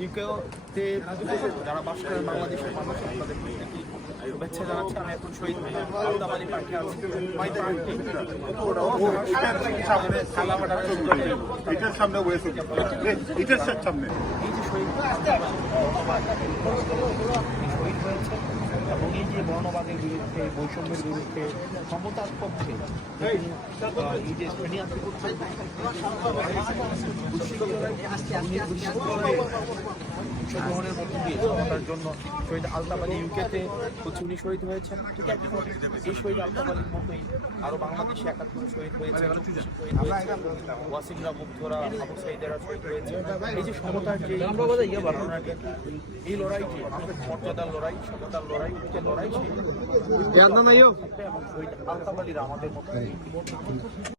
ইউকেতে যারা বাস করেন বাংলাদেশের মানুষ তাদের প্রত্যেকেই শুভেচ্ছা জানাচ্ছি। আমি এখন শহীদ আলতাফ আলী পার্কে আছি। এটার সামনে এটার সামনে এই যে শহীদ হয়েছে এবং এই যে বর্ণবাদের বিরুদ্ধে, বৈষম্যের বিরুদ্ধে, সমতার পক্ষে এই যে শ্রেণী অংশগ্রহণের মধ্য দিয়ে সমতার জন্য শহীদ আলতাফ আলী ইউকেতে উনি শহীদ হয়েছেন। ঠিক একইভাবে এই শহীদ আলতাফ আলীর মতোই আরো বাংলাদেশে 71 শহীদ হয়েছে, 24 শহীদ হয়েছে, ওয়াসিমরা, মুগ্ধরা, আবু সাইদেরা শহীদ হয়েছে। এই যে সমতার যে ধারণাটি, এই লড়াইটি আমাদের মর্যাদার লড়াই, সমতার লড়াই, ঐক্যের লড়াই, সেই এবং শহীদ আলতাফ আলীরা আমাদের মতো